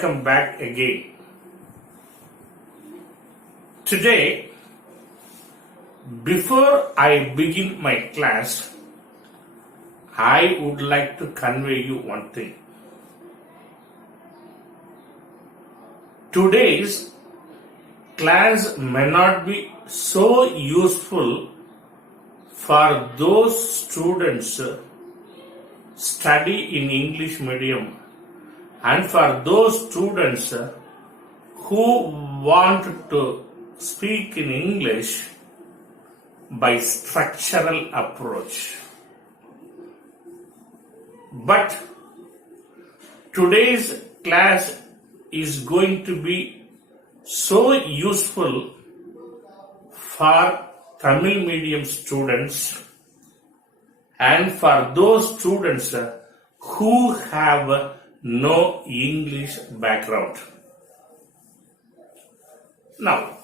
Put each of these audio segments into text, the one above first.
Welcome back again. Today, before I begin my class, I would like to convey you one thing. Today's class may not be so useful for those students study in English medium and for those students who want to speak in English by structural approach. But today's class is going to be so useful for Tamil medium students and for those students who have no English background. Now,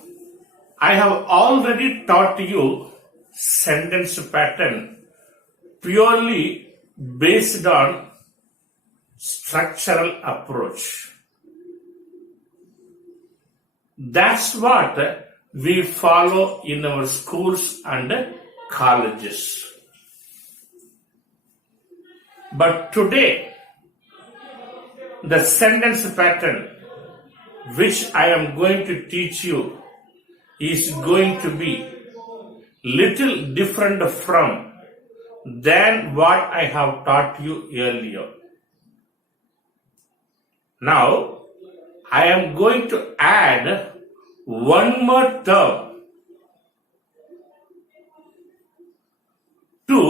I have already taught you sentence pattern purely based on structural approach. That's what we follow in our schools and colleges. But today, the sentence pattern which I am going to teach you is going to be little different from than what I have taught you earlier. Now, I am going to add one more term to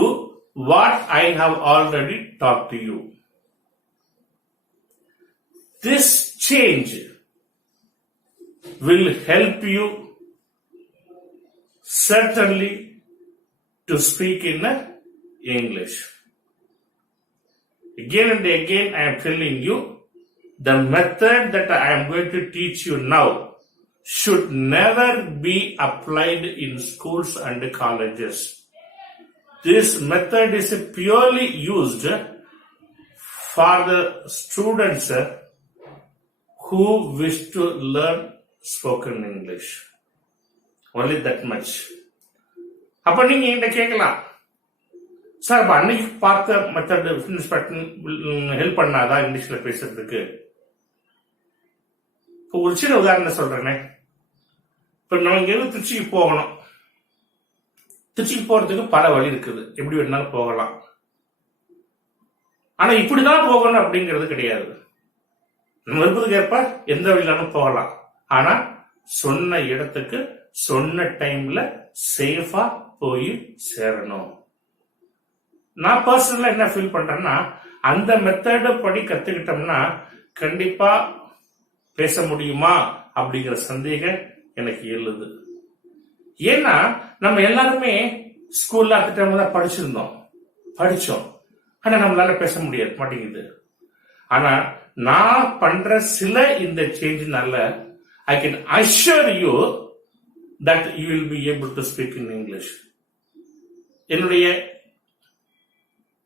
what I have already taught to you. This change will help you certainly to speak in English. Again and again I am telling you, the method that I am going to teach you now should never be applied in schools and colleges. This method is purely used for the students who wish to learn spoken English. Only that much. அப்ப நீங்க என்கிட்ட கேட்கலாம், sir அப்ப அன்னைக்கு பார்த்த method finish button help பண்ணாதா இங்கிலீஷ்ல பேசுறதுக்கு? இப்போ ஒரு சின்ன உதாரணம் சொல்றேனே. இப்ப நம்ம இங்க இருந்து திருச்சிக்கு போகணும். திருச்சிக்கு போறதுக்கு பல வழி இருக்குது, எப்படி வேணாலும் போகலாம். ஆனா இப்படிதான் போகணும் அப்படிங்கிறது கிடையாது. நம்ம விருப்பத்துக்கு ஏற்ப எந்த வழியிலும் போகலாம். ஆனா சொன்ன இடத்துக்கு சொன்ன டைம்ல சேஃபா போய் சேரணும். நான் பர்சனலா என்ன ஃபீல் பண்றேன்னா, அந்த மெத்தட படி கத்துக்கிட்டோம்னா கண்டிப்பா பேச முடியுமா அப்படிங்கிற சந்தேகம் எனக்கு எழுது. ஏன்னா நம்ம எல்லாருமே ஸ்கூல்ல அந்த டைம்ல தான் படிச்சோம். ஆனா நம்மளால பேச முடியாது மாட்டேங்குது. ஆனா நான் பண்ற சில இந்த சேஞ்ச்னால I can assure you that you will be able to speak in English. என்னுடைய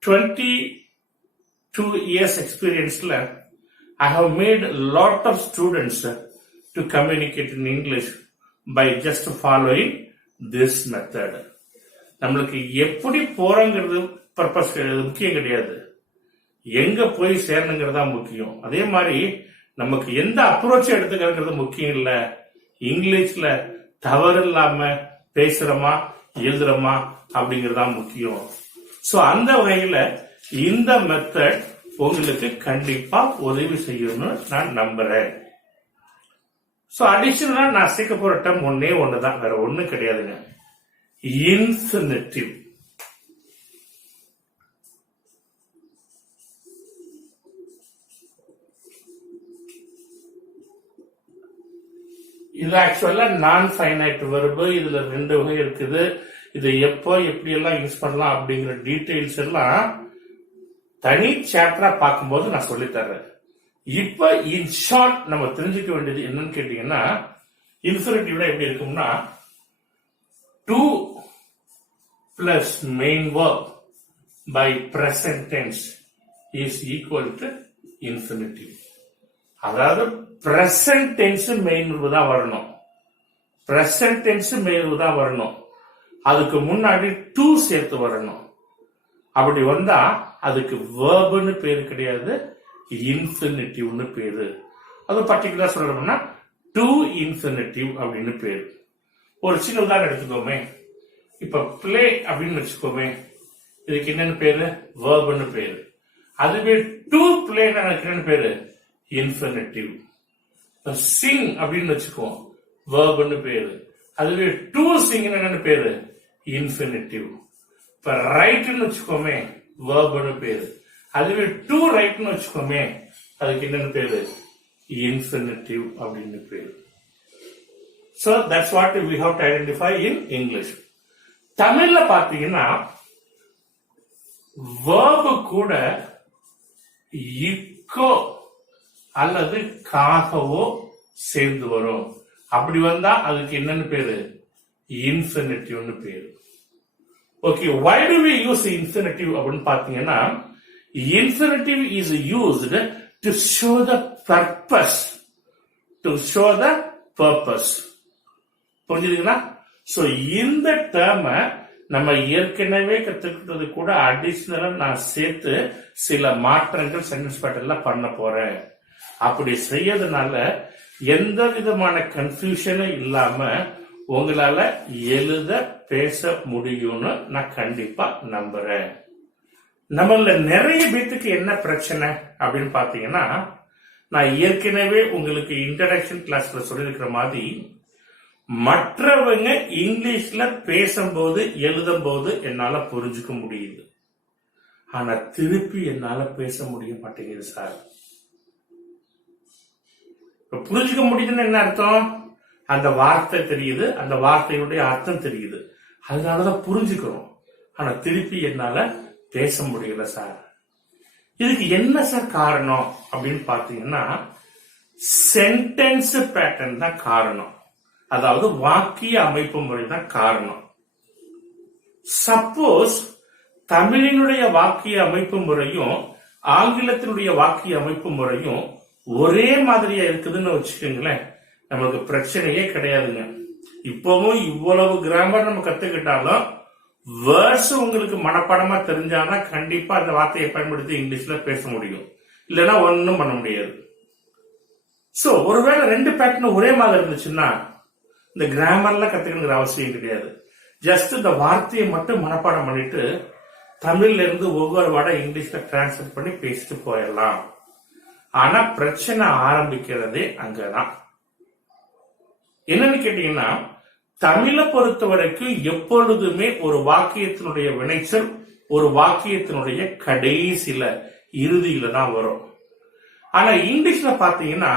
22 years experienceல I have made a lot of students to communicate in English by just following this method. நம்மளுக்கு எப்படி போறோங்கிறது பர்பஸ் முக்கியம் கிடையாது, எங்க போய் சேரணுங்கிறதா முக்கியம். அதே மாதிரி நமக்கு எந்த அப்ரோச் எடுத்துக்கிறது முக்கியம் இல்ல, இங்கிலீஷ்ல தவறு இல்லாம பேசுறோமா எழுதுறோமா அப்படிங்கறதா முக்கியம். சோ அந்த வகையில இந்த மெத்தட் உங்களுக்கு கண்டிப்பா உதவி செய்யணும்னு நான் நம்புறேன். சோ அடிஷனலா நான் சேர்க்க போற டேர்ம் ஒண்ணுதான், வேற ஒண்ணு கிடையாதுங்க. இன்ஃபினிட்டிவ். இது ஆக்சுவலா நான் ஃபைனைட் வெர்பு. இதுல 2 வகை இருக்குது. இதை எப்போ எப்படி எல்லாம் யூஸ் பண்ணலாம் அப்படிங்கிற டீடைல்ஸ் எல்லாம் தனி சாப்டரா பார்க்கும்போது நான் சொல்லி தர்றேன். இப்ப இன் ஷார்ட் நம்ம தெரிஞ்சுக்க வேண்டியது என்னன்னு கேட்டீங்கன்னா, இன்ஃபினிட்டிவ்ல எப்படி இருக்கும்னா, to plus main verb by present tense is equal to infinitive. அதாவது பிரசன்ட் டென்ஸ் மெயின் தான் வரணும். பிரசன்ட் டென்ஸ் மெயின் தான் வரணும். அதுக்கு முன்னாடி டு சேர்த்து வரணும். அப்படி வந்தா அதுக்கு வேர்ப்னு பேரு கிடையாது, இன்ஃபினிட்டிவ்னு பேரு. அது பர்டிகுலரா சொல்லணும்னா டு இன்ஃபினிட்டிவ் அப்படின்னு பேரு. ஒரு சின்ன உதாரணம் எடுத்துக்கோமே. இப்ப பிளே அப்படின்னு வச்சுக்கோமே, இதுக்கு என்னன்னு பேரு? வேர்ப்னு பேரு. அதுவே டு பிளே என்னன்னு பேரு? இன்ஃபினிட்டிவ். சிங் அப்படின்னு வச்சுக்கோ, வேர்ப்னு பேரு. அதுவே டு சிங் என்னன்னு பேரு? இன்ஃபினிட்டிவ். இப்ப ரைட்னு வச்சுக்கோமே, வேர்ப்னு பேரு. அதுவே டு ரைட்னு வச்சுக்கோமே, அதுக்கு என்னன்னு பேரு? இன்ஃபினிட்டிவ் அப்படின்னு பேரு. So that's what we have to identify in English. தமிழ்ல பாத்தீங்கன்னா verb கூட இக்கோ அல்லது காகவோ சேர்ந்து வரும். அப்படி வந்தா அதுக்கு என்னன்னு பேரு? இன்ஃபினிட்டிவ்னு பேரு. Okay, why do we use infinitive அப்படின்னு பாத்தீங்கன்னா, infinitive is used to show the purpose. To show the purpose. புரிஞ்சுதுங்களா? சோ இந்த டேர்ம நம்ம ஏற்கனவே கத்துக்கிட்டது கூட அடிஷனலா நான் சேர்த்து சில மாற்றங்கள் சென்டென்ஸ் பேட்டர்ன்ல பண்ண போறேன். அப்படி செய்யறதுனால எந்த விதமான கன்ஃபியூஷனும் இல்லாம உங்களால எழுத பேச முடியும்னு நான் கண்டிப்பா நம்புறேன். நம்மள நிறைய பேத்துக்கு என்ன பிரச்சனை அப்படின்னு பாத்தீங்கன்னா, நான் ஏற்கனவே உங்களுக்கு இன்ட்ரடக்ஷன் கிளாஸ்ல சொல்லியிருக்கிற மாதிரி, மற்றவங்க இங்கிலீஷ்ல பேசும்போது எழுதும் போது என்னால புரிஞ்சுக்க முடியுது, ஆனா திருப்பி என்னால பேச முடிய மாட்டேங்குது சார். புரிஞ்சுக்க முடியுதுன்னு என்ன அர்த்தம்? அந்த வார்த்தை தெரியுது, அந்த வார்த்தையுடைய அர்த்தம் தெரியுது, அதனாலதான் புரிஞ்சுக்கிறோம், ஆனா திருப்பி என்னால பேச முடியல சார். இதுக்கு என்ன சார் காரணம் அப்படின்னு பாத்தீங்கன்னா, சென்டென்ஸ் பேட்டர்ன் தான் காரணம். அதாவது வாக்கிய அமைப்பு முறை தான் காரணம். சப்போஸ் தமிழினுடைய வாக்கிய அமைப்பு முறையும் ஆங்கிலத்தினுடைய வாக்கிய அமைப்பு முறையும் ஒரே மாதிரியா இருக்குதுன்னு வச்சுக்கோங்களேன், நம்மளுக்கு பிரச்சனையே கிடையாதுங்க. இப்பவும் இவ்வளவு கிராமர் நம்ம கத்துக்கிட்டாலும் வேர்ட்ஸ் உங்களுக்கு மனப்பாடமா தெரிஞ்சாதான் கண்டிப்பா அந்த வார்த்தையை பயன்படுத்தி இங்கிலீஷ்ல பேச முடியும், இல்லைன்னா ஒன்னும் பண்ண முடியாது. சோ ஒருவேளை ரெண்டு பேட்டர்ன் ஒரே மாதிரி இருந்துச்சுன்னா இந்த கிராமர்ல கத்துக்கணுங்கிற அவசியம் கிடையாது. ஜஸ்ட் இந்த வார்த்தையை மட்டும் மனப்பாடம் பண்ணிட்டு தமிழ்ல இருந்து ஒவ்வொரு வார்டை இங்கிலீஷ்ல டிரான்ஸ்லேட் பண்ணி பேசிட்டு போயிடலாம். ஆனா பிரச்சனை ஆரம்பிக்கிறதே அங்கதான். என்னன்னு கேட்டீங்கன்னா, தமிழை பொறுத்த வரைக்கும் எப்பொழுதுமே ஒரு வாக்கியத்தினுடைய வினைச்சொல் ஒரு வாக்கியத்தினுடைய கடைசியில இறுதியில தான் வரும். ஆனா இங்கிலீஷ்ல பாத்தீங்கன்னா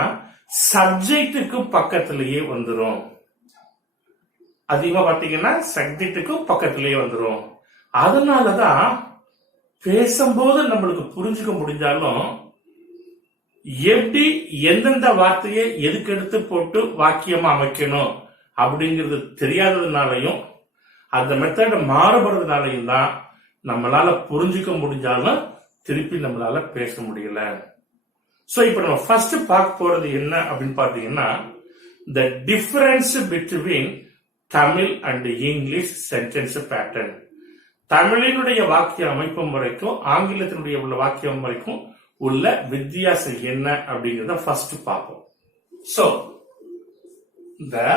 சப்ஜெக்டுக்கு பக்கத்திலேயே வந்துடும். அதிகமா பாத்தீங்கன்னா சப்ஜெக்டுக்கும் பக்கத்திலேயே வந்துடும். அதனாலதான் பேசும்போது நம்மளுக்கு புரிஞ்சுக்க முடிஞ்சாலும் எப்படி எந்தெந்த வார்த்தையை எதுக்கு எடுத்து போட்டு வாக்கியமா அமைக்கணும் அப்படிங்கிறது தெரியாததுனாலையும் அந்த மெத்தட் மாறுபடுறதுனாலையும் தான் நம்மளால புரிஞ்சுக்க முடிஞ்சாலும் திருப்பி நம்மளால பேச முடியல. சோ இப்ப நம்ம ஃபர்ஸ்ட் பார்க்க போறது என்ன அப்படின்னு பாத்தீங்கன்னா, the difference between தமிழ் அண்ட் இங்கிலீஷ் சென்டென்ஸ் பேட்டர்ன். தமிழினுடைய வாக்கிய அமைப்பு முறைக்கும் ஆங்கிலத்தினுடைய உள்ள வாக்கிய முறைக்கும் உள்ள வித்தியாசம் என்ன அப்படிங்கறத ஃபர்ஸ்ட் பார்ப்போம். So the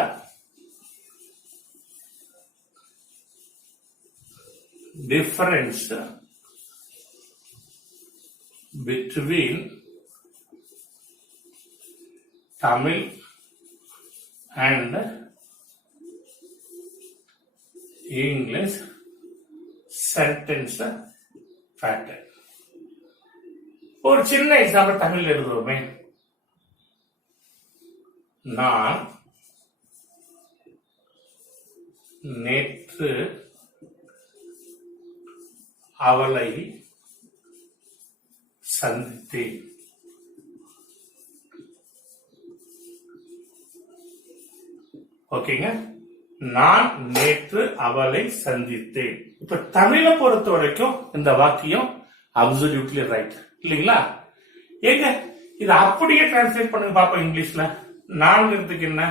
difference between Tamil and English sentence pattern. ஒரு சின்ன எக்ஸாம்பிள் தமிழ்ல எழுதுவோமே. நான் நேற்று அவளை சந்தித்தேன். ஓகேங்க, நான் நேற்று அவளை சந்தித்தேன். இப்ப தமிழை பொறுத்த வரைக்கும் இந்த வாக்கியம் அப்சல்யூட்லி ரைட் இல்லைங்களா? ஏங்க இது அப்படியே டிரான்ஸ்லேட் பண்ணுங்க பாப்பா இங்கிலீஷ்ல. நான்கிறதுக்கு என்ன?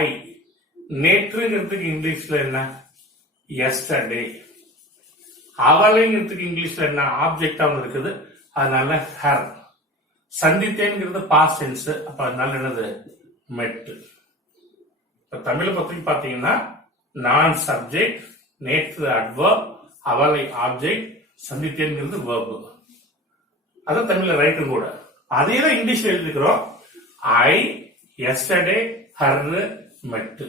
ஐ. நேற்றுங்கிறதுக்கு இங்கிலீஷ்ல என்ன? எஸ்டர்டே. அவளைங்கிறதுக்கு இங்கிலீஷ்ல என்ன? ஆப்ஜெக்டா இருக்குது, அதனால ஹர். சந்தித்தேங்கிறது பாஸ்ட் டென்ஸ், அப்ப அதனால என்னது? மெட். இப்ப தமிழை பத்தி பாத்தீங்கன்னா நான் சப்ஜெக்ட், நேற்று அட்வர்ப், அவளை ஆப்ஜெக்ட், சந்தித்தேங்கிறது வெர்ப். அதான் தமிழ்ல ரைட்டும் கூட. அதே தான் இங்கிலீஷ்ல எழுதிக்கிறோம். ஐ, எஸ்டர்டே, ஹர், மெட்.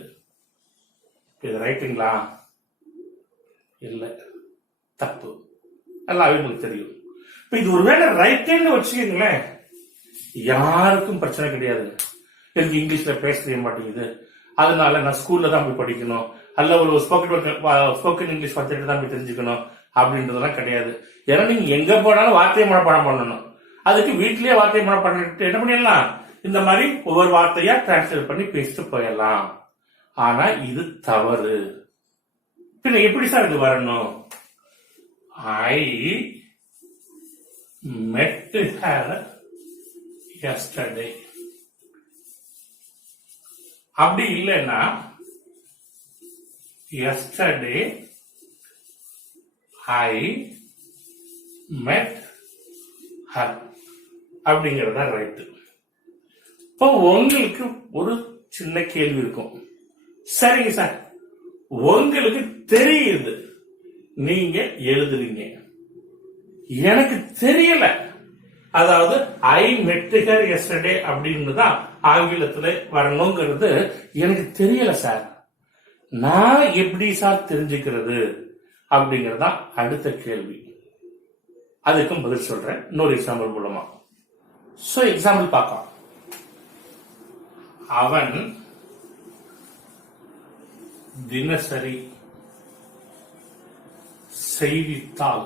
இது ரைட்டுங்களா? இல்ல, தப்பு. நல்லாவே உங்களுக்கு தெரியும். இப்ப இது ஒருவேளை ரைட்டுன்னு வச்சுக்கீங்களேன், யாருக்கும் பிரச்சனை கிடையாது. எனக்கு இங்கிலீஷ்ல பேச தெரிய மாட்டேங்குது, அதனால நான் ஸ்கூல்ல தான் போய் படிக்கணும், அல்ல ஒரு ஸ்போக்கன் இங்கிலீஷ் வார்த்தையிட்டு தான் போய் தெரிஞ்சுக்கணும் அப்படின்றதெல்லாம் கிடையாது. ஏன்னா நீங்க எங்க போனாலும் வார்த்தையை மனப்பாடம் பண்ணணும். அதுக்கு வீட்லயே வார்த்தையை மனப்பாடம் பண்ணிட்டு என்ன பண்ணிடலாம், இந்த மாதிரி ஒவ்வொரு வார்த்தையா டிரான்ஸ்லேட் பண்ணி பேசிட்டு போயிடலாம். ஆனா இது தவறு. பின்ன எப்படி சார் இது வரணும்? ஐ மெட் ஹர் எஸ்டர்டே. அப்படி இல்லைன்னா yesterday I met her அப்படிங்கறதா ரைட். இப்போ உங்களுக்கு ஒரு சின்ன கேள்வி இருக்கும். சரிங்க சார், உங்களுக்கு தெரியுது, நீங்க எழுதுறீங்க, எனக்கு தெரியல. அதாவது ஐ மெட் ஹர் எஸ்டர்டே அப்படின்னு தான் ஆங்கிலத்துல வரணுங்கிறது எனக்கு தெரியல சார், நான் எப்படி சார் தெரிஞ்சுக்கிறது அப்படிங்கறதா அடுத்த கேள்வி. அதுக்கும் பதில் சொல்றேன் இன்னொரு எக்ஸாம்பிள் மூலமா. சோ எக்ஸாம்பிள் பார்க்கலாம். அவன் தினசரி செய்தித்தாள்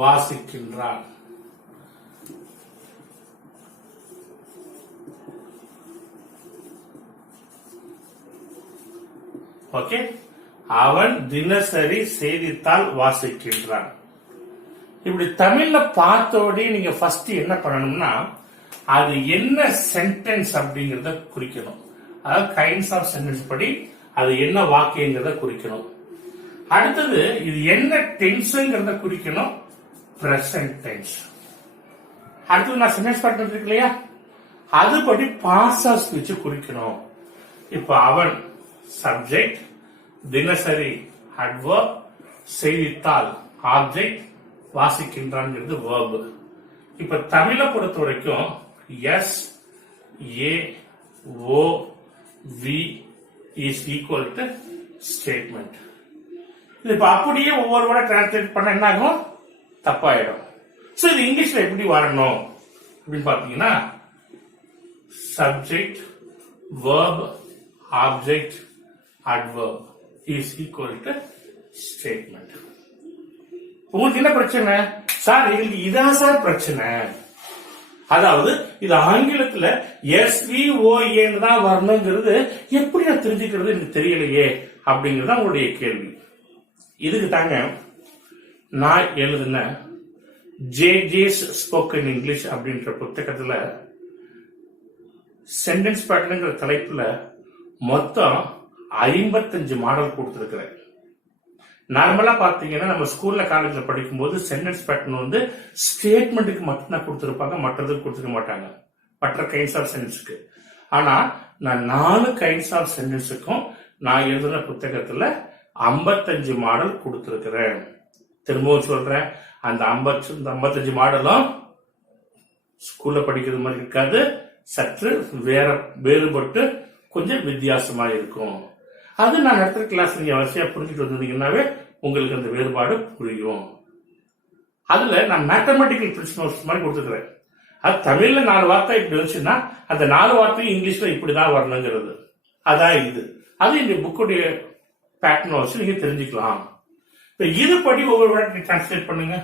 வாசிக்கின்றான். ஓகே, அவன் தினசரி செய்தித்தாள் வாசிக்கின்றான். இப்படி தமிழ்ல பார்த்தோடே நீங்க ஃபர்ஸ்ட் என்ன பண்ணணும்னா, அது என்ன சென்டென்ஸ் அப்படிங்கறத குறிக்கணும். அதாவது கைண்ட்ஸ் ஆஃப் சென்டென்ஸ் படி அது என்ன வாக்கியங்கிறத குறிக்கணும். அடுத்தது இது என்ன டென்ஸ்ங்கிறத குறிக்கணும், பிரசன்ட் டென்ஸ். அடுத்தது நான் சென்டென்ஸ் பார்த்து இருக்கு இல்லையா, அதுபடி பாஸ்ட் ஆஃப் ஸ்பீச் குறிக்கணும். இப்ப அவன் சப்ஜெக்ட், தினசரி அட்வர்ப், செய்தித்தாள் ஆப்ஜெக்ட், வாசிக்கின்றான்ங்கிறது verb. இப்ப தமிழை பொறுத்த வரைக்கும் S A O V is equal to statement. இது இப்ப அப்படியே ஒவ்வொரு கூட டிரான்ஸ்லேட் பண்ண என்ன ஆகும், தப்பாயிடும். சோ இது இங்கிலீஷ்ல எப்படி வரணும் அப்படின்னு பாத்தீங்கன்னா, subject verb object adverb is equal to statement. உங்களுக்கு என்ன பிரச்சனை சார்? எங்களுக்கு இதான் சார் பிரச்சனை. அதாவது இது ஆங்கிலத்துல SVOA தான் வரணுங்கிறது எப்படி நான் தெரிஞ்சுக்கிறது எனக்கு தெரியலையே அப்படிங்கறது உங்களுடைய கேள்வி. இதுக்கு தாங்க நான் எழுதின ஜேஜேஸ் ஸ்போக்கன் இங்கிலீஷ் அப்படின்ற புத்தகத்துல சென்டென்ஸ் பேட்டர்ன்ங்கிற தலைப்புல மொத்தம் 55 மாடல் கொடுத்திருக்கிறேன். நார்மலா பாத்தீங்கன்னா நம்ம ஸ்கூல்ல காலேஜ்ல படிக்கும் போது சென்டென்ஸ் பேட்டர்ன் வந்து ஸ்டேட்மெண்ட்டுக்கு மட்டும் தான் கொடுத்திருப்பாங்க, மற்றதுக்கு கொடுத்துக்க மாட்டாங்க, மற்ற கைண்ட்ஸ் ஆஃப் சென்டென்ஸ்க்கு. ஆனா நான் 4 கைண்ட்ஸ் ஆஃப் சென்டென்ஸுக்கும் நான் எழுதின புத்தகத்துல 55 மாடல் கொடுத்திருக்கிறேன். திரும்பவும் சொல்றேன், அந்த 55 மாடலும் ஸ்கூல்ல படிக்கிறது மாதிரி இருக்காது, சற்று வேறுபட்டு கொஞ்சம் வித்தியாசமா இருக்கும். அது நான் நடத்துற கிளாஸ் நீங்க வரிசையா புரிஞ்சுட்டு வந்தீங்கன்னாவே உங்களுக்கு அந்த வேறுபாடு புரியும். அதுல நான் மேத்தமெட்டிக்கல் பிரின்சிபல்ஸ் மாதிரி கொடுத்துக்கிறேன். அது தமிழ்ல 4 வார்த்தை இப்படி வந்துச்சுன்னா அந்த 4 வார்த்தையும் இங்கிலீஷ்ல இப்படிதான் வரணுங்கிறது. அதான் இது. அது இந்த புக்குடைய பேட்டர்ன் வச்சு நீங்க தெரிஞ்சுக்கலாம். இப்ப இது படி ஒவ்வொரு வாட்டி டிரான்ஸ்லேட் பண்ணுங்க.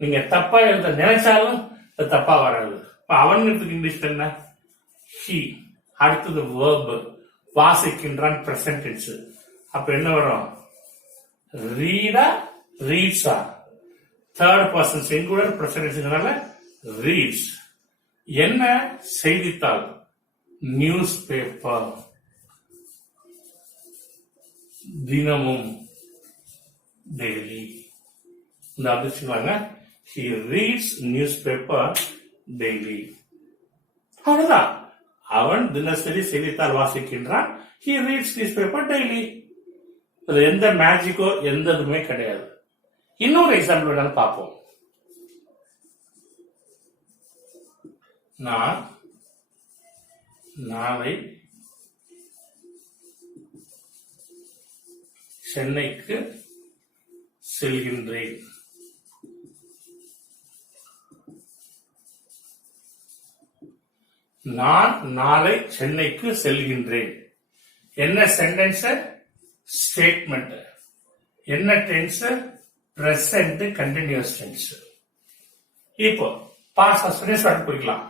நீங்க தப்பா எழுத நினைச்சாலும் அது தப்பா வராது. இப்ப அவனுக்கு இங்கிலீஷ்ல என்ன, ஹி. அடுத்தது verb, வாசிக்கின்றான் பிரசன்ட் டென்ஸ். அப்ப என்ன வரும், Rita ரீட்ஸா, third person singular பிரசன்ஸ்னால reads. என்ன செய்தித்தாள்? News paper. தினமும் டெய்லி. இந்த அப்படிங்க he reads newspaper daily. அவ்வளவுதான். அவன் தினசரி செய்தித்தாள் வாசிக்கின்றான். he reads newspaper daily. அது எந்த மேஜிக்கோ எந்த இதுவுமே கிடையாது. இன்னொரு எக்ஸாம்பிள் என்னன்னு பார்ப்போம். நான் நாளை சென்னைக்கு செல்கின்றேன். நான் நாளை சென்னைக்கு செல்கின்றேன். என்ன சென்டென்ஸ்? ஸ்டேட்மெண்ட். என்ன டென்ஸ்? Present continuous tense. இப்போ பாஸ்ட் கண்டினியூஸ் குறிக்கலாம்.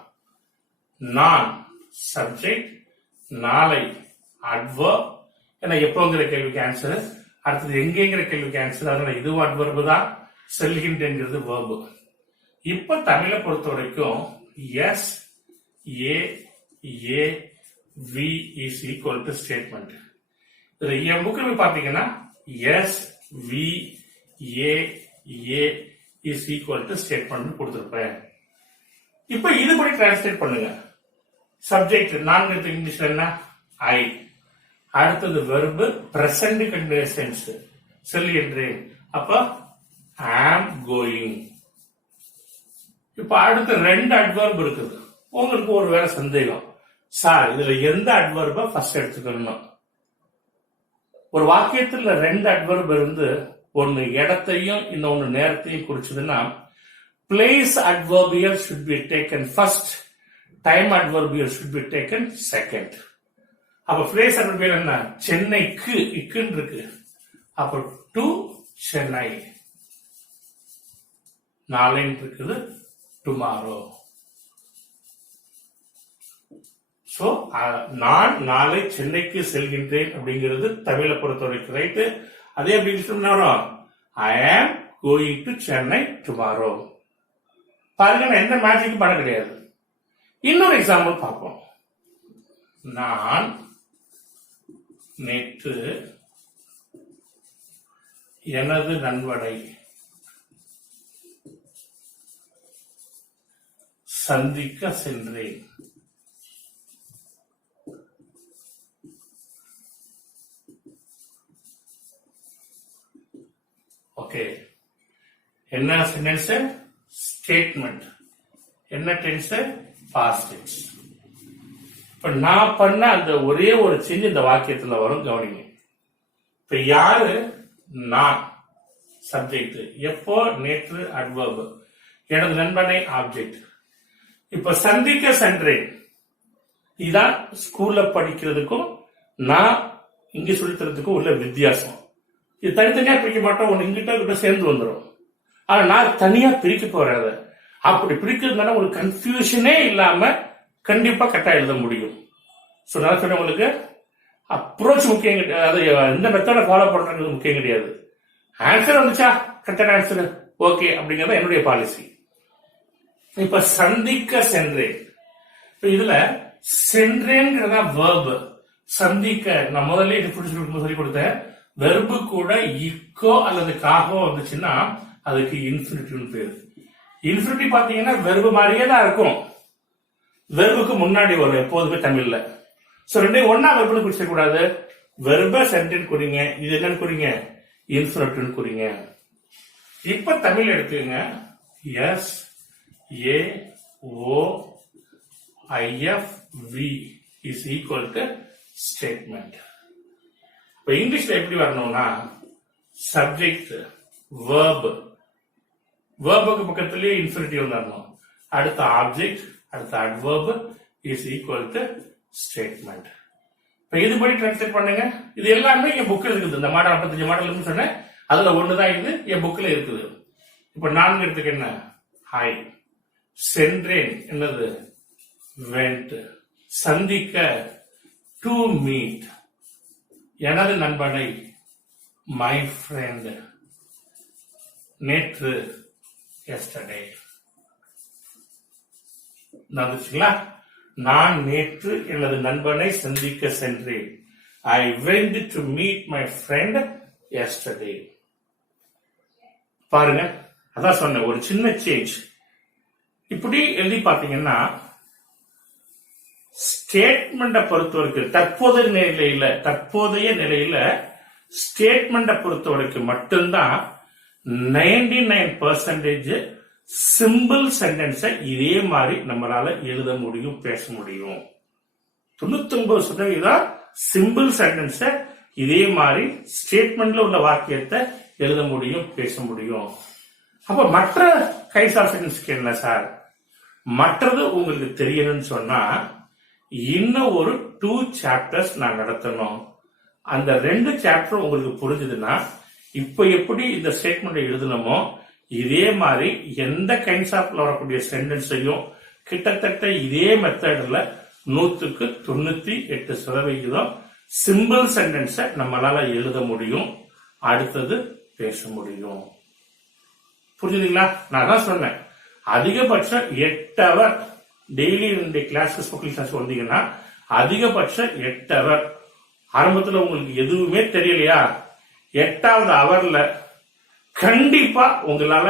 நான் சப்ஜெக்ட், நாளை அட்வர்ப். ஏன்னா எப்போங்கிற கேள்விக்கு ஆன்சர், அடுத்தது எங்கேங்கிற கேள்விக்கு ஆன்சர். அதனால இதுவும் அட்வர்பு தான், செல்கின்றேங்கிறது வேர்பு. இப்ப தமிழை பொறுத்த வரைக்கும் S A A V is equal to statement. இதுல என் புக்கில் பாத்தீங்கன்னா S V A A is equal to statement கொடுத்திருப்பேன். இப்ப இதுபடி டிரான்ஸ்லேட் பண்ணுங்க. சப்ஜெக்ட் நான்கு இங்கிலீஷ்ல என்ன? ஐ. அடுத்தது வெர்பு பிரசன்ட் கண்டினியூஸ் டென்ஸ், செல்கின்றேன். அப்ப am going. இப்ப அடுத்து ரெண்டு அட்வர்ப் இருக்குது. உங்களுக்கு ஒரு வேளை சந்தேகம், சார் இதுல எந்த அட்வர்ப ஃபர்ஸ்ட் எடுத்துக்கணும்? ஒரு வாக்கியத்துல ரெண்டு அட்வர்ப் இருந்து ஒன்னு இடத்தையும் இன்னொன்னு நேரத்தையும் குறிச்சதுன்னா place adverbial should be taken first, time adverbial should be taken second. அப்ப place adverbial என்ன? சென்னைக்கு இக்குன்னு இருக்கு. அப்ப டு சென்னை. நாளைன்னு இருக்குது டுமாரோ. சோ நான் நாளை சென்னைக்கு செல்கின்றேன் அப்படிங்கிறது தமிழை பொறுத்த வரைக்கும் ரைட்டு. அதே அப்படின்னு ஐ am going to Chennai tomorrow. பாருங்க, நான் எந்த மேஜிக்கும் பண்ண கிடையாது. இன்னொரு எக்ஸாம்பிள் பார்ப்போம். நான் நேற்று எனது நண்பனை சந்திக்க சென்றேன். ஓகே, என்ன சென்டென்ஸ்? ஸ்டேட்மெண்ட். என்ன டென்ஸ்? Past tense. இப்ப நான் பண்ண அந்த ஒரே ஒரு சேஞ்ச் இந்த வாக்கியத்துல வரும், கவனிங்க. இப்ப யாரு? நான் சப்ஜெக்ட். எப்போ? நேற்று அட்வர்ப். எனது நண்பனை ஆப்ஜெக்ட். இப்ப சந்திக்க சென்றேன். இதான் ஸ்கூல்ல படிக்கிறதுக்கும் நான் இங்க சொல்லித்தரதுக்கும் உள்ள வித்தியாசம். இது தனித்தனியா பிரிக்க மாட்டோம், ஒன்னு இங்கிட்ட சேர்ந்து வந்துடும். ஆனா நான் தனியா பிரிக்க போறேன். அப்படி பிரிக்கிறதுனால உங்களுக்கு கன்ஃபியூஷனே இல்லாம கண்டிப்பா கரெக்டா எழுத முடியும். சோ நான் சொன்ன உங்களுக்கு அப்ரோச் முக்கியம் கிடையாது, அது எந்த மெத்தடை ஃபாலோ பண்றது முக்கியம் கிடையாது. ஆன்சர் வந்துச்சா, கரெக்டான ஆன்சர் ஓகே அப்படிங்கறது என்னுடைய பாலிசி. இப்ப சந்திக்க சென்றேன். இதுல சென்றேங்கிறதா வேர்பு. சந்திக்க நான் முதல்ல சொல்லி கொடுத்தேன். வெர்பு கூட இக்கோ அல்லது காகோ வந்துச்சுன்னா அதுக்கு இன்ஃபினிட்டிவ்னு பேரு. இன்ஃபினிட்டிவ் பாத்தீங்கன்னா வெர்பு மாதிரியே தான் இருக்கும். வெர்புக்கு முன்னாடி வரும் எப்போதுமே தமிழ்ல. சோ ரெண்டையும் ஒன்னா வெர்புன்னு குறிச்ச கூடாது. வெர்ப சென்டென்ஸ் குறிங்க, இது என்னன்னு குறிங்க? இன்ஃபினிட்டிவ்னு குறிங்க. இப்ப தமிழ் எடுத்துங்க. S A O I F V is equal to statement. இப்ப இங்கிலீஷ்ல எப்படி வரணும்னா சப்ஜெக்ட் வேர்ப், வேர்புக்கு பக்கத்திலேயே இன்ஃபினிட்டிவ் வரணும். அடுத்த ஆப்ஜெக்ட், அடுத்த adverb is equal to statement. இப்ப இதுபடி டிரான்ஸ்லேட் பண்ணுங்க. இது எல்லாமே என் புக்கில் இருக்குது. இந்த மாடல் 55 மாடல் சொன்னேன், அதுல ஒண்ணுதான் இது என் புக்கில் இருக்குது. இப்ப 4 எடுத்துக்க என்ன? ஹை. சென்றேன் என்னது? வெண்ட். சந்திக்க டு மீட். எனது நண்பனை மை ஃப்ரெண்ட். நேற்று yesterday. வந்துச்சுங்களா? நான் நேற்று எனது நண்பனை சந்திக்க சென்றேன். I went to meet my friend yesterday. பாருங்க, அதான் சொன்ன ஒரு சின்ன சேஞ்ச். இப்படி எழுதி பாத்தீங்கன்னா ஸ்டேட்மெண்ட பொறுத்த வரைக்கும் தற்போதைய நிலையில ஸ்டேட்மெண்ட பொறுத்த வரைக்கும் மட்டும்தான் 99% சிம்பிள் சென்டென்ஸை இதே மாதிரி நம்மளால எழுத முடியும், பேச முடியும். 99% சிம்பிள் சென்டென்ஸை இதே மாதிரி ஸ்டேட்மெண்ட்ல உள்ள வாக்கியத்தை எழுத முடியும், பேச முடியும். அப்ப மற்ற கைண்ட்ஸ் ஆஃப் சென்டென்ஸ்க்கு என்ன சார்? மற்றது உங்களுக்கு தெரியணும்னு சொன்னா இன்னும் ஒரு 2 சாப்டர்ஸ் நான் நடத்தணும். அந்த 2 சாப்டர் உங்களுக்கு புரிஞ்சதுன்னா இப்ப எப்படி இந்த ஸ்டேட்மெண்ட் எழுதணுமோ இதே மாதிரி எந்த கைண்ட்ஸ் ஆஃப்ல வரக்கூடிய சென்டென்ஸையும் கிட்டத்தட்ட இதே மெத்தட்ல 100க்கு 98% சிம்பிள் சென்டென்ஸை நம்மளால எழுத முடியும், அடுத்தது பேச முடியும். புரிஞ்சுதுங்களா? நான் தான் சொன்னேன், அதிகபட்சம் 8 ஹவர் டெய்லி இந்த கிளாஸ் ஸ்போக்கன் கிளாஸ் வந்தீங்கன்னா அதிகபட்சம் 8 ஹவர். ஆரம்பத்தில் உங்களுக்கு எதுவுமே தெரியலையா, 8வது ஹவர்ல கண்டிப்பா உங்களால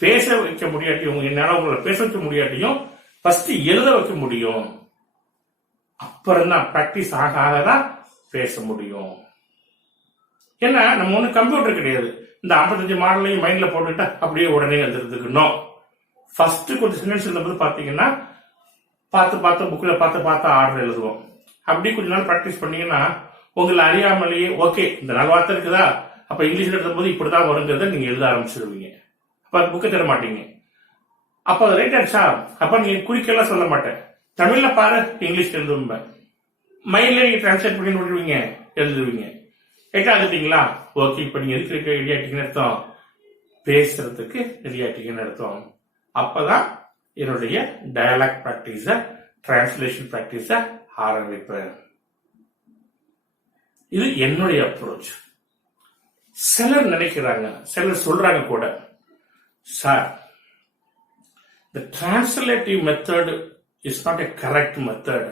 பேச வைக்க முடியாட்டியும், என்னால உங்களை பேச வைக்க முடியாட்டியும் ஃபர்ஸ்ட் எழுத வைக்க முடியும். அப்புறம் தான் பிராக்டிஸ் ஆக ஆகதான் பேச முடியும். ஏன்னா நம்ம ஒண்ணு கம்ப்யூட்டர் கிடையாது, இந்த 55 மாடலையும் மைண்ட்ல போட்டுட்டா அப்படியே உடனே எழுதுறதுக்குன்னோ. ஃபர்ஸ்ட் கொஞ்சம் சென்டென்ஸ் எழுதும்போது பாத்தீங்கன்னா பார்த்து புக்ல பார்த்து ஆர்டர் எழுதுவோம். அப்படி கொஞ்ச நாள் பிராக்டிஸ் பண்ணீங்கன்னா உங்களை அறியாமலேயே ஓகே இந்த 4 வார்த்தை இருக்குதா, அப்ப இங்கிலீஷ்ல எழுதும் போது இப்படிதான் வருங்கிறத நீங்க எழுத ஆரம்பிச்சிருவீங்க. அப்ப புக்கை தர மாட்டீங்க. அப்ப ரைட் ஆச்சா, அப்ப நீங்க குறிக்கெல்லாம் சொல்ல மாட்டேன், தமிழ்ல பாரு இங்கிலீஷ்ல எழுதும், மைண்ட்ல நீங்க டிரான்ஸ்லேட் பண்ணி விட்டுருவீங்க, எழுதுவீங்க. ரைட்டா எழுதிட்டீங்களா? ஓகே, இப்ப நீங்க எதுக்கு ரெடி ஆயிட்டீங்கன்னு அர்த்தம், பேசுறதுக்கு ரெடி ஆயிட்டீங்கன்னு அர்த்தம். அப்பதான் என்னுடைய டயலாக் பிராக்டிஸ, டிரான்ஸ்லேஷன் பிராக்டிஸ ஆரம்பிப்பேன். இது என்னுடைய அப்ரோச். சிலர் நினைக்கிறாங்க, சிலர் சொல்றாங்க கூட, sir the translative method is not a correct method.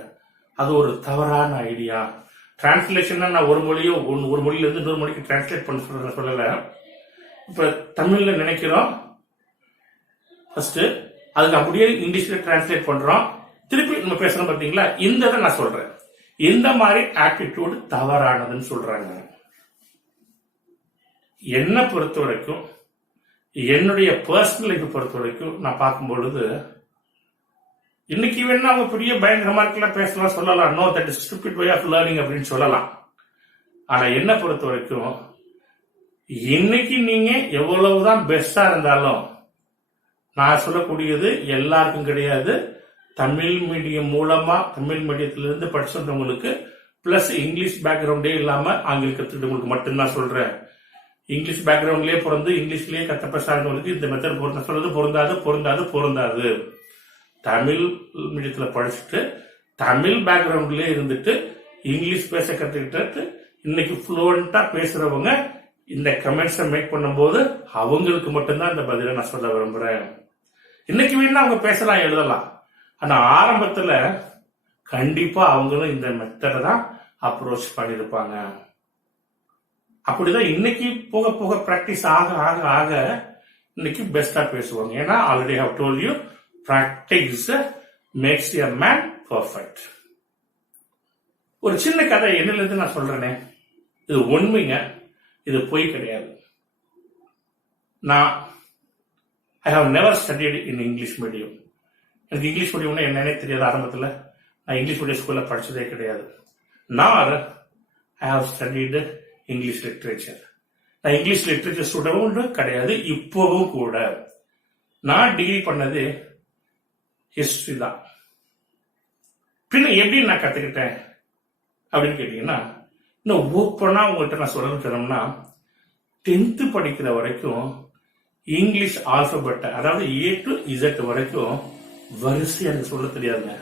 அது ஒரு தவறான ஐடியா. டிரான்ஸ்லேஷன் நான் ஒரு மொழியில இருந்து இன்னொரு மொழிக்கு டிரான்ஸ்லேட் பண்ண சொல்லல. இப்ப தமிழ்ல நினைக்கிறோம், ஃபர்ஸ்ட் அதுக்கு அப்படியே இங்கிலீஷ்ல டிரான்ஸ்லேட் பண்றோம், திருப்பி நம்ம பேசணும். பாத்தீங்களா? இந்த நான் சொல்றேன், இந்த மாதிரி ஆட்டிடியூட் தவறானதுன்னு சொல்றாங்க. என்னை பொறுத்த வரைக்கும், என்னுடைய பர்சனல் லைஃப் பொறுத்த வரைக்கும் நான் பார்க்கும் பொழுது, இன்னைக்கு வேணா அவங்க பெரிய பயங்கரமா இருக்கலாம், பேசலாம், சொல்லலாம், no that is stupid way of learning அப்படின்னு சொல்லலாம். ஆனா என்ன பொறுத்த வரைக்கும் இன்னைக்கு நீங்க எவ்வளவுதான் பெஸ்டா இருந்தாலும், நான் சொல்லக்கூடியது எல்லாருக்கும் கிடையாது, தமிழ் மீடியம் மூலமா தமிழ் மீடியத்திலிருந்து படிச்சிருந்தவங்களுக்கு பிளஸ் இங்கிலீஷ் பேக்ரவுண்டே இல்லாம ஆங்கிலம் கத்துக்கிட்டவங்களுக்கு மட்டும்தான் சொல்றேன். இங்கிலீஷ் பேக்ரவுண்ட்லயே பிறந்து இங்கிலீஷ்லயே கத்த பேசாதவங்களுக்கு இந்த மெத்தட் சொல்றது பொருந்தாது. தமிழ் மீடியத்துல படிச்சுட்டு தமிழ் பேக்ரவுண்ட்லயே இருந்துட்டு இங்கிலீஷ் பேச கத்துக்கிட்டு இன்னைக்கு ஃப்ளூவெண்டா பேசுறவங்க இந்த கமெண்ட்ஸை மேக் பண்ணும்போது அவங்களுக்கு மட்டும்தான் இந்த பதில நான் சொல்ல விரும்புறேன். இன்னைக்கு வேணா அவங்க பேசலாம், எழுதலாம், ஆனா ஆரம்பத்துல கண்டிப்பா அவங்களும் இந்த மெத்தடை தான் அப்ரோச் பண்ணிருப்பாங்க. அப்படிதான் இன்னைக்கு போக போக பிராக்டிஸ் ஆக ஆக ஆக இன்னைக்கு பெஸ்டா பேசுவாங்க. ஏன்னா already have told you, practice makes a man perfect. ஒரு சின்ன கதை என்னல இருந்து நான் சொல்றேனே, இது உண்மைங்க, இது பொய் கிடையாது. நான் I have never studied in English medium. எனக்கு இங்கிலீஷ் மீடியம்னா என்னன்னே தெரியாது. ஆரம்பத்தில் நான் இங்கிலீஷ் மீடியம் ஸ்கூல்ல படிச்சதே கிடையாது. நான் I have studied English literature. நான் இங்கிலீஷ் லிட்ரேச்சர் ஸ்டூடெண்ட் கிடையாது, இப்பவும் கூட. நான் டிகிரி பண்ணது ஹிஸ்டரி தான். பின்ன எப்படி நான் கத்துக்கிட்டேன் அப்படின்னு கேட்டீங்கன்னா, இன்னும் ஓப்பனா உங்கள்கிட்ட நான் சொல்லணும்னா, 10th படிக்கிற வரைக்கும் இங்கிலீஷ் ஆல்பபெட், அதாவது A to Z வரைக்கும் வரிசை எனக்கு சொல்ல தெரியாதுங்க.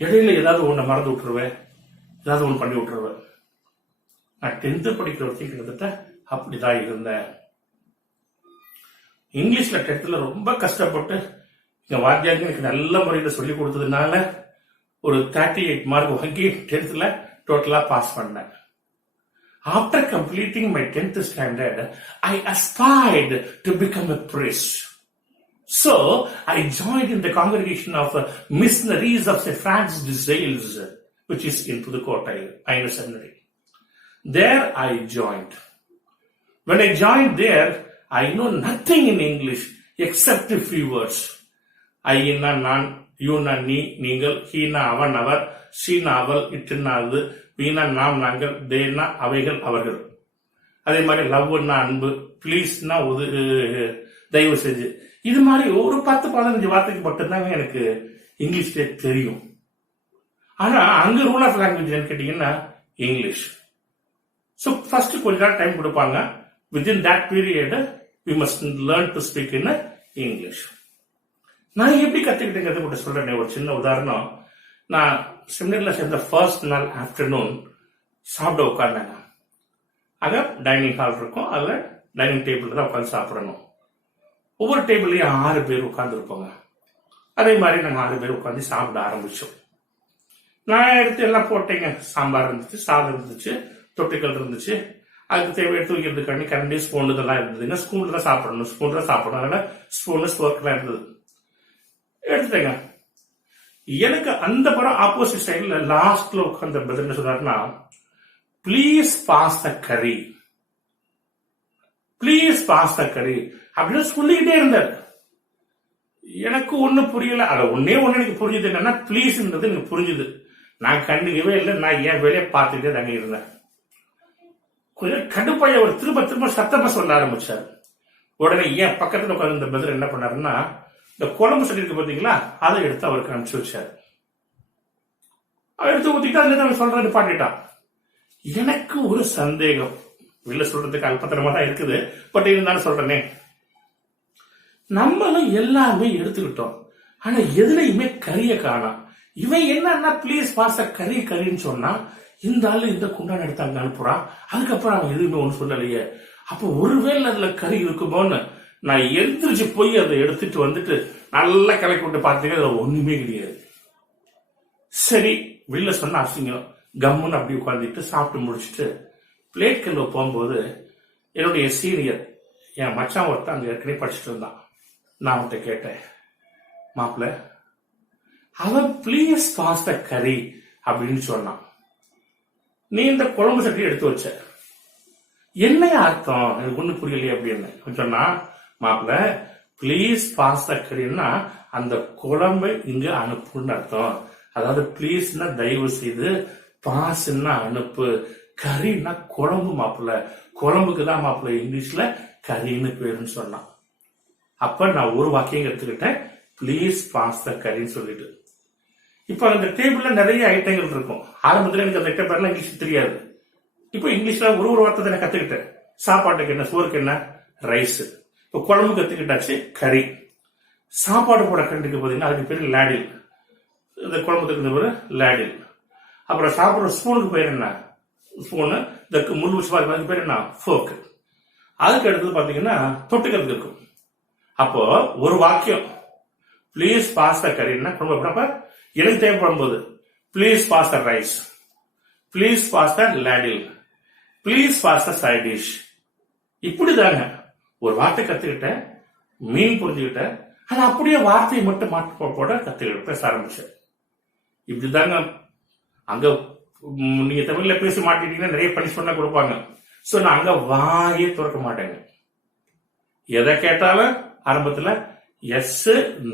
இடையில ஏதாவது ஒண்ணு மறந்து விட்டுருவேன், ஏதாவது ஒண்ணு பண்ணி விட்டுருவேன். நான் 10th படிக்கிற வரைக்கும் கிட்டத்தட்ட அப்படிதான் இருந்தேன். இங்கிலீஷ்ல 10th ரொம்ப கஷ்டப்பட்டு எங்க வாத்தியாருக்கு எனக்கு நல்ல முறையில் சொல்லி கொடுத்ததுனால ஒரு 38 மார்க் வாங்கி 10th டோட்டலா பாஸ் பண்ணேன். After completing my 10th standard, I aspired to become a priest. So, I joined in the congregation of missionaries of St. Francis de Sales, which is in Pudukkottai, Pioneer Seminary. There I joined. When I joined there, I know nothing in English except a few words. I na nan, you na ni, ningal, he na avan avar, she na aval, it na adu, we na nam nangal, they na aவைகள் அவர்கள். அதே மாதிரி லவ்னா அன்பு, பிளீஸ்னா தயவு செஞ்சு, இது மாதிரி ஒரு 10-15 வார்த்தைக்கு மட்டும்தாங்க எனக்கு இங்கிலீஷ்ல தெரியும். ஆனா அங்க ரூல் ஆஃப் லாங்குவேஜ் கேட்டீங்கன்னா இங்கிலீஷ். ஸோ ஃபர்ஸ்ட் கொஞ்ச நேரம் டைம் கொடுப்பாங்க. Within that period we must learn to speak in English. நான் எப்படி கத்துக்கிட்டேங்கிறத கூட சொல்றேன். ஒரு சின்ன உதாரணம். நான் செமினார்ல சேர்ந்த ஃபர்ஸ்ட் நாள் ஆஃப்டர்நூன் சாப்பிட உட்கார்ந்தாங்க. அங்க டைனிங் ஹால் இருக்கும். அதுல டைனிங் டேபிள் தான் உட்காந்து சாப்பிடணும். ஒவ்வொரு டேபிள்லயும் 6 பேர் உட்கார்ந்து இருப்பாங்க. அதே மாதிரி நாங்க 6 பேர் உட்காந்து சாப்பிட ஆரம்பிச்சோம். நான் எடுத்து எல்லாம் போட்டேங்க. சாம்பார் இருந்துச்சு, சாதம் இருந்துச்சு, தொட்டுக்கள் இருந்துச்சு, அதுக்கு தேவை எடுத்து வைக்கிறதுக்காண்டி கரண்டி ஸ்பூன் இதெல்லாம் இருந்ததுங்க. ஸ்பூன்ல தான் சாப்பிடணும். அதனால ஸ்பூனு ஸ்போர்க்லாம் இருந்தது. எடுத்துட்டேங்க. எனக்கு அந்த படம் ஆப்போசிட் சைட்ல லாஸ்ட்ல உட்கார்ந்த பிரதர் என்ன சொல்றாருன்னா, please pass the curry, please pass the curry அப்படின்னு சொல்லிக்கிட்டே இருந்தார். எனக்கு ஒண்ணு புரியல. அத ஒன்னே எனக்கு புரிஞ்சது என்னன்னா, பிளீஸ்ன்றது எனக்கு புரிஞ்சுது. நான் கண்டுக்கவே இல்லை. நான் என் வேலையை பார்த்துட்டே தாங்க இருந்தேன். கொஞ்சம் கடுப்பாய ஒரு திரும்ப சத்தமா சொல்ல ஆரம்பிச்சாரு. உடனே என் பக்கத்துல உட்கார்ந்து இந்த பிரதர் என்ன பண்ணாருன்னா, இந்த குழம்பு சொல்லி இருக்கு பாத்தீங்களா, அதை எடுத்து அவருக்கு அனுப்பிச்சு வச்சாரு. எடுத்து ஊத்திட்டு அதுல சொல்றது பாட்டிட்டான். எனக்கு ஒரு சந்தேகம். வெளில சொல்றதுக்கு அல்பத்தனமா தான் இருக்குது. பட் இருந்தாலும் சொல்றேனே, நம்மளும் எல்லாமே எடுத்துக்கிட்டோம். ஆனா எதுலையுமே கரிய காணோம். இவன் என்னன்னா பிளீஸ் பாஸ் கரின்னு சொன்னா, இந்த ஆளு இந்த குண்டான எடுத்தாங்க அனுப்புறான். அதுக்கப்புறம் அவன் எதுவுமே ஒண்ணு சொல்லலையே. அப்போ ஒருவேளை அதுல கறி இருக்குமோன்னு நான் எந்திரிச்சு போய் அதை எடுத்துட்டு வந்துட்டு நல்லா கலக்கி விட்டு பார்த்தீங்க, அதுல ஒண்ணுமே கிடையாது. சரி, வெளில சொன்ன அசிங்கம். கம்முன்னு அப்படி உட்காந்துட்டு சாப்பிட்டு முடிச்சுட்டு பிளேட் கல்வ போகும்போது என்னுடைய சீனியர் என் மச்சான் ஒருத்தன் அங்க ஏற்கனவே படிச்சுட்டு இருந்தான். நான் அவன்கிட்ட கேட்டேன், மாப்பிள்ள அவன் பிளீஸ் பாஸ் த கரி அப்படின்னு சொன்னான். நீ இந்த குழம்பு சட்டி எடுத்து வச்ச, என்ன அர்த்தம் எனக்கு ஒண்ணு புரியலையே அப்படின்னு சொன்னா, மாப்பிள்ள பிளீஸ் பாஸ் த கரின்னா அந்த குழம்பை இங்க அனுப்புன்னு அர்த்தம். அதாவது பிளீஸ்னா தயவு செய்து, பாஸ்ன்னா அனுப்பு, கறின்னா குழம்பு மாப்பிள்ள, குழம்புக்கு தான் மாப்பிள்ள இங்கிலீஷ்ல கறின்னு பேருன்னு சொன்னான். அப்ப நான் ஒரு வாக்கியம் எடுத்துக்கிட்டேன், பிளீஸ் பாஸ் த கரின்னு சொல்லிட்டு. இப்ப அந்த டேபிள்ல நிறைய ஐட்டங்கள் இருக்கும். ஆரம்பத்துல எனக்கு அந்த ஐட்டம் பேர்லாம் இங்கிலீஷ் தெரியாது. இப்போ இங்கிலீஷ்ல ஒரு வார்த்தை நான் கத்துக்கிட்டேன். சாப்பாட்டுக்கு என்ன, சோறுக்கு என்ன, ரைஸ். இப்போ குழம்பு கத்துக்கிட்டாச்சு, கறி. சாப்பாடு போட கண்டுக்கு பாத்தீங்கன்னா அதுக்கு பேரு லேடில். இந்த குழம்புக்கு பேரு லேடில். அப்புறம் சாப்பிடுற ஸ்பூனுக்கு பேர் என்ன, ஸ்பூனு. இந்த முள் வச்சு அதுக்கு பேர் என்ன, ஃபோர்க். அதுக்கு அடுத்தது பாத்தீங்கன்னா தொட்டுக்கிறதுக்கு இருக்கும். அப்போ ஒரு வாக்கியம் பிளீஸ் பாஸ் த கரின்னா குழம்பு. எனக்கு தேவைப்படும் போது please pass the rice, please pass the ladle, please pass the side dish. இப்படிதாங்க ஒரு வார்த்தை கத்துக்கிட்டேன், மீன் புரிஞ்சுக்கிட்டேன். ஆனா அப்படியே வார்த்தையை மட்டும் மாட்டு போட கத்துக்கிட்டு பேச ஆரம்பிச்சேன். இப்படிதாங்க. அங்க நீங்க தமிழ்ல பேசி மாட்டிட்டீங்கன்னா நிறைய பனிஷ்மெண்ட் கொடுப்பாங்க. சோ நான் அங்க வாயே திறக்க மாட்டேங்க. எதை கேட்டாலும் ஆரம்பத்துல எஸ்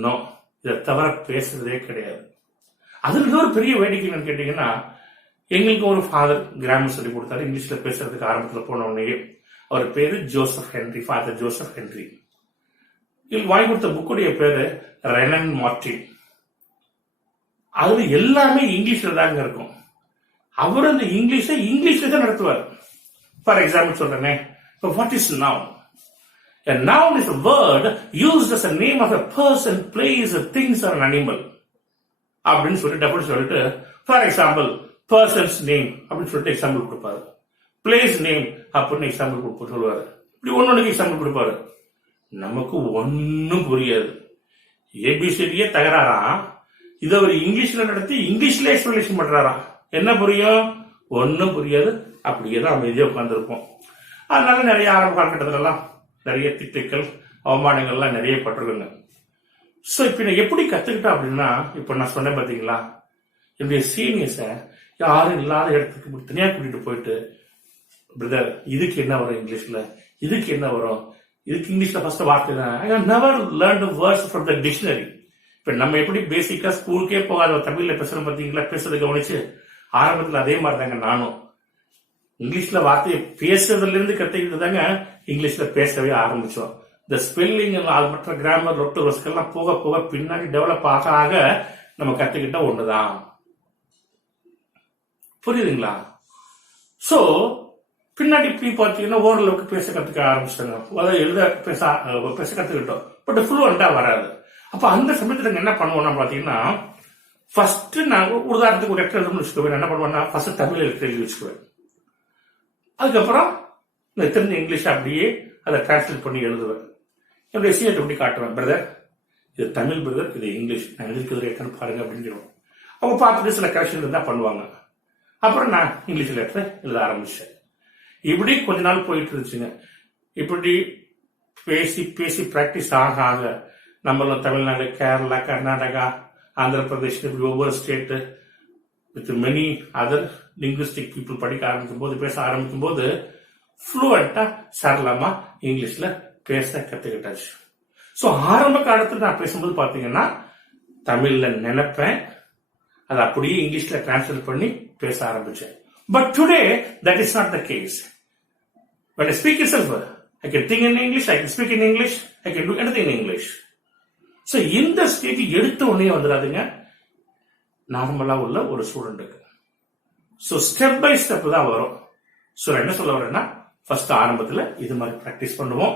நோ, இதை தவிர பேசுறதே கிடையாது. அதுல ஒரு பெரிய வேடிக்கை என்னன்னு கேட்டீங்கன்னா, எங்களுக்கு ஒரு ஃபாதர் கிராமர் சொல்லி கொடுத்தாரு இங்கிலீஷ்ல பேசுறதுக்கு. ஆரம்பத்துல போன உடனே அவர் பேரு Joseph Henry, father Joseph Henry. இவங்களுக்கு வாங்கி கொடுத்த புக்குடைய பேரு ரெனன் மார்டின். அதுல எல்லாமே இங்கிலீஷ்ல தாங்க இருக்கும். அவர் அந்த இங்கிலீஷ்ல தான் நடத்துவார். ஃபார் எக்ஸாம்பிள் சொல்றேனே, what is now? A noun is a word used as a name of a person, place, things or an animal. அப்படின்னு சொல்லிட்டு ஃபார் எக்ஸாம்பிள் பர்சன்ஸ் நேம் அப்படின்னு சொல்லிட்டு எக்ஸாம்பிள் கொடுப்பாரு. பிளேஸ் நேம் அப்படின்னு எக்ஸாம்பிள் சொல்லுவாரு. இப்படி ஒன்னொன்னுக்கு எக்ஸாம்பிள் கொடுப்பாரு. நமக்கு ஒன்னும் புரியாது. ஏபிசிடியே தகராறாம். இதை அவர் இங்கிலீஷ்ல நடத்தி இங்கிலீஷ்ல எக்ஸ்பிளனேஷன் பண்றாராம். என்ன புரியும்? ஒன்னும் புரியாது. அப்படியே தான் அமைதியா உட்கார்ந்துருப்போம். அதனால நிறைய ஆரம்ப காலகட்டத்துல எல்லாம் நிறைய திட்டுக்கள், அவமானங்கள்லாம் நிறைய பட்டிருக்குங்க. சோ இப்ப நான் எப்படி கத்துக்கிட்டேன் அப்படின்னா, இப்ப நான் சொன்னேன் பாத்தீங்களா, என்னுடைய சீனியர்ஸ யாரும் இல்லாத இடத்துக்கு தனியா கூட்டிட்டு போயிட்டு, பிரதர் இதுக்கு என்ன வரும் இங்கிலீஷ்ல, இதுக்கு என்ன வரும், இதுக்கு இங்கிலீஷ்ல ஃபர்ஸ்ட் வார்த்தை தான். I have never learnt words from the dictionary. இப்ப நம்ம எப்படி பேசிக்கா ஸ்கூலுக்கே போகாத தமிழ்ல பேசுறோம் பாத்தீங்களா, பேசுறதை கவனிச்சு ஆரம்பத்துல அதே மாதிரி தாங்க நானும் இங்கிலீஷ்ல வார்த்தையை பேசுறதுல இருந்து கத்துக்கிட்டு தாங்க இங்கிலீஷ்ல பேசவே ஆரம்பிச்சோம். இந்த ஸ்பெல்லிங் அது மற்ற கிராமர் ரொட்டு ரொஸ்கெல்லாம் போக போக பின்னாடி டெவலப் ஆக ஆக நம்ம கத்துக்கிட்ட ஒண்ணுதான். புரியுதுங்களா? சோ பின்னாடி இப்படி பாத்தீங்கன்னா ஓரளவுக்கு பேச கத்துக்க ஆரம்பிச்சிட்டாங்க. அதாவது எழுத பேச கத்துக்கிட்டோம். பட் ஃப்ளூவெண்டா வராது. அப்ப அந்த சமயத்துல என்ன பண்ணுவோம்னா பாத்தீங்கன்னா, ஃபர்ஸ்ட் நான் உதாரணத்துக்கு ஒரு லெட்டர் எழுதணும்னு வச்சுக்குவேன். என்ன பண்ணுவேன்னா ஃபர்ஸ்ட் தமிழ் எழுதி வச்சுக்குவேன். அதுக்கப்புறம் நான் தெரிஞ்ச இங்கிலீஷ் அப்படியே அதை டிரான்ஸ்லேட் பண்ணி எழுதுவேன். என்னுடைய சீனியர் எப்படி காட்டுவேன், பிரதர் இது தமிழ், பிரதர் இது இங்கிலீஷ், நான் எழுதிக்கிறது லெட்டர் பாருங்க அப்படின்னு. அவங்க பார்த்துட்டு சில கரெக்ஷன் இருந்தா பண்ணுவாங்க. அப்புறம் நான் இங்கிலீஷ் லெட்டர் எழுத ஆரம்பிச்சேன். இப்படி கொஞ்ச நாள் போயிட்டு இருந்துச்சுங்க. இப்படி பேசி பேசி பிராக்டிஸ் ஆக ஆக நம்மளும் தமிழ்நாடு, கேரளா, கர்நாடகா, ஆந்திர பிரதேஷ், இப்படி ஒவ்வொரு state with many other linguistic people படிக்க ஆரம்பிக்கும் போது, பேச ஆரம்பிக்கும் போது ஃப்ளூவெண்டா சரளமா இங்கிலீஷ்ல பேச கத்துக்கிட்டாச்சு. சோ ஆரம்ப காலத்துல நான் பேசும்போது பாத்தீங்கன்னா தமிழ்ல நினைப்பேன், அதை அப்படியே இங்கிலீஷ்ல டிரான்ஸ்லேட் பண்ணி பேச ஆரம்பிச்சேன். But today that is not the case. When I speak itself, I can think in English, I can speak in English, I can do anything in English. So இந்த ஸ்டேஜ் எடுத்த உடனே வந்துடாதுங்க நார்மலா உள்ள ஒரு ஸ்டூடெண்ட்டுக்கு. ஸோ ஸ்டெப் பை ஸ்டெப் தான் வரும். So நான் என்ன சொல்ல வரேன்னா, ஃபர்ஸ்ட் ஆரம்பத்தில் இது மாதிரி ப்ராக்டிஸ் பண்ணுவோம்,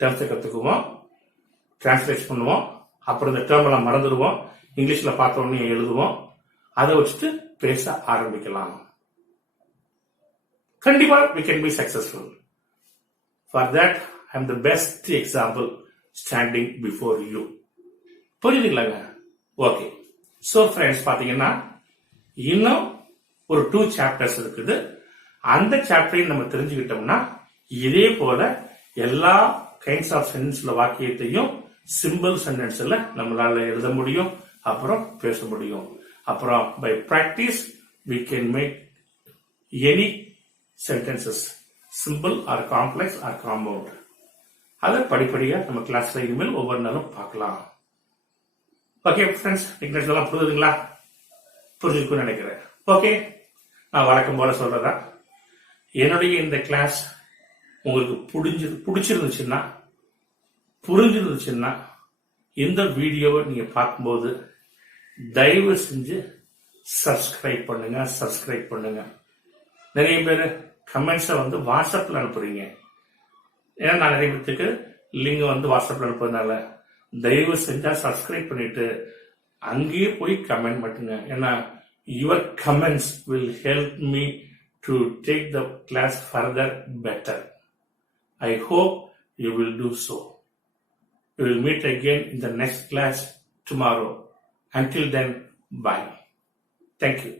டேர்ம்ஸை கற்றுக்குவோம், டிரான்ஸ்லேட் பண்ணுவோம், அப்புறம் இந்த டேர்ம் எல்லாம் மறந்துடுவோம், இங்கிலீஷில் பார்த்த உடனே எழுதுவோம், அதை வச்சுட்டு பேச ஆரம்பிக்கலாம். கண்டிப்பா we can be successful. For that, I am the best example standing before you. புரியுதுங்களாங்க? ஓகே. ஸோ ஃப்ரெண்ட்ஸ் பாத்தீங்கன்னா இன்னும் ஒரு 2 சாப்டர்ஸ் இருக்குது. அந்த சாப்டரையும் நம்ம தெரிஞ்சுக்கிட்டோம்னா இதே போல எல்லா கைண்ட்ஸ் ஆஃப் சென்டென்ஸ்ல வாக்கியத்தையும் சிம்பிள் சென்டென்ஸ்ல நம்மளால எழுத முடியும், அப்புறம் பேச முடியும். அப்புறம் by practice we can make any sentences simple or complex or compound. அதை படிப்படியா நம்ம கிளாஸ்ல இனிமேல் ஒவ்வொரு நாளும் பார்க்கலாம். ஓகே ஃப்ரெண்ட்ஸ், எல்லாம் புரியுதுங்களா? புரிஞ்சுக்குன்னு நினைக்கிறேன். ஓகே, நான் வழக்கம் போல சொல்றதா, என்னுடைய இந்த கிளாஸ் உங்களுக்கு பிடிச்சிருந்துச்சுன்னா, புரிஞ்சிருந்துச்சுன்னா, இந்த வீடியோவை நீங்க பார்க்கும்போது தயவு செஞ்சு சப்ஸ்கிரைப் பண்ணுங்க. நிறைய பேர் கமெண்ட்ஸை வாட்ஸ்அப்ல அனுப்புறீங்க. ஏன்னா நான் நிறைய பேருக்கு லிங்க் வாட்ஸ்அப்ல அனுப்புறதுனால தயவு செஞ்சா சப்ஸ்கிரைப் பண்ணிட்டு அங்கேயே போய் கமெண்ட் பண்ணுங்க. ஏன்னா your comments will help me to take the class further better. I hope you will do so. We will meet again in the next class tomorrow. Until then, bye. Thank you.